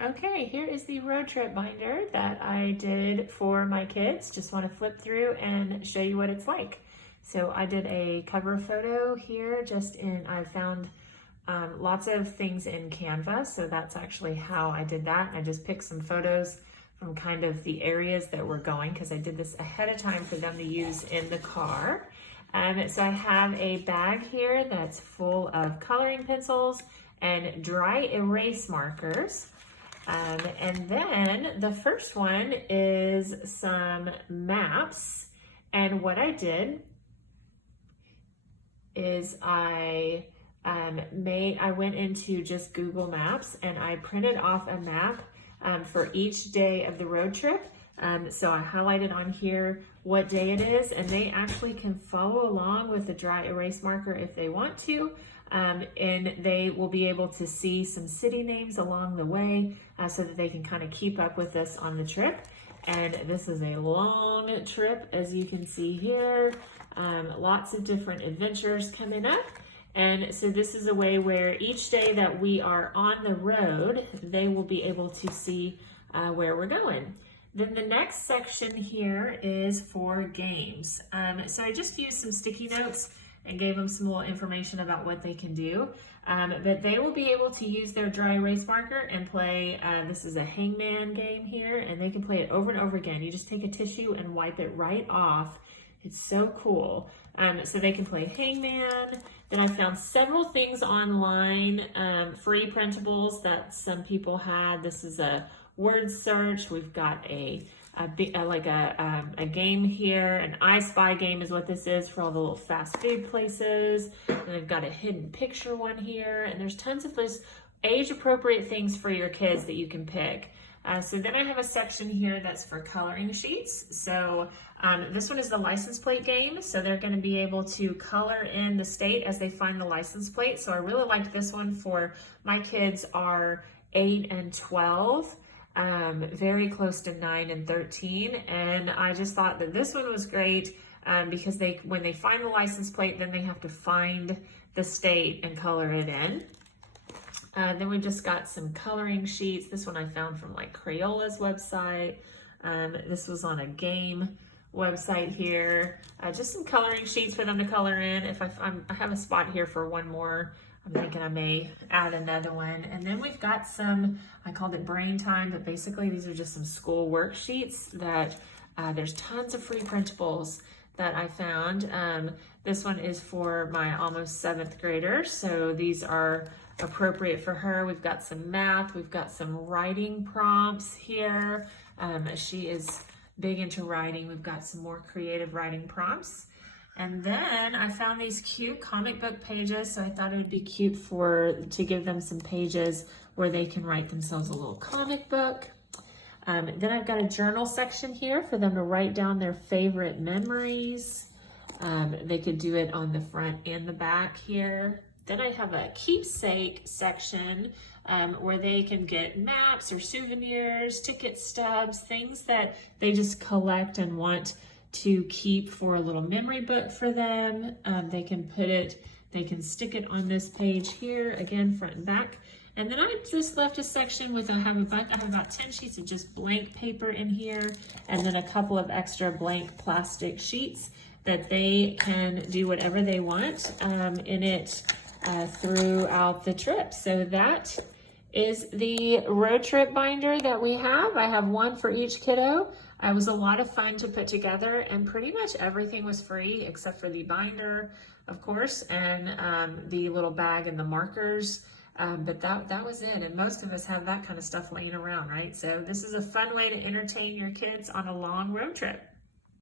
Okay, here is the road trip binder that I did for my kids. Just want to flip through and show you what it's like. So I did a cover photo here I found lots of things in Canva. So that's actually how I did that. I just picked some photos from kind of the areas that we're going because I did this ahead of time for them to use in the car. So I have a bag here that's full of coloring pencils and dry erase markers. And then the first one is some maps. And what I did is I went into just Google Maps and I printed off a map for each day of the road trip. So I highlighted on here what day it is, and they actually can follow along with the dry erase marker if they want to. And they will be able to see some city names along the way so that they can kind of keep up with us on the trip. And this is a long trip, as you can see here. Lots of different adventures coming up. And so this is a way where each day that we are on the road, they will be able to see where we're going. Then the next section here is for games. So I just used some sticky notes and gave them some little information about what they can do. But they will be able to use their dry erase marker and play, this is a hangman game here, and they can play it over and over again. You just take a tissue and wipe it right off. It's so cool. So they can play hangman. Then I found several things online, free printables that some people had. This is a word search. We've got a game here. An I Spy game is what this is for all the little fast food places. And I've got a hidden picture one here. And there's tons of those age appropriate things for your kids that you can pick. So then I have a section here that's for coloring sheets. So this one is the license plate game. So they're going to be able to color in the state as they find the license plate. So I really liked this one for my kids are 8 and 12. Very close to 9 and 13. And I just thought that this one was great because when they find the license plate, then they have to find the state and color it in. Then we just got some coloring sheets. This one I found from like Crayola's website. This was on a game website here. Just some coloring sheets for them to color in. If I have a spot here for one more, I'm thinking I may add another one. And then we've got some, I called it brain time, but basically these are just some school worksheets that there's tons of free printables that I found. This one is for my almost 7th grader. So these are appropriate for her. We've got some math, we've got some writing prompts here. She is big into writing. We've got some more creative writing prompts. And then I found these cute comic book pages, so I thought it would be cute to give them some pages where they can write themselves a little comic book. Then I've got a journal section here for them to write down their favorite memories. They could do it on the front and the back here. Then I have a keepsake section where they can get maps or souvenirs, ticket stubs, things that they just collect and want to keep for a little memory book for them. They can stick it on this page here, again, front and back. And then I just left a section with, I have about 10 sheets of just blank paper in here, and then a couple of extra blank plastic sheets that they can do whatever they want in it throughout the trip. So that is the road trip binder that we have. I have one for each kiddo. It was a lot of fun to put together, and pretty much everything was free except for the binder, of course, and the little bag and the markers. But that was it. And most of us have that kind of stuff laying around, right? So this is a fun way to entertain your kids on a long road trip.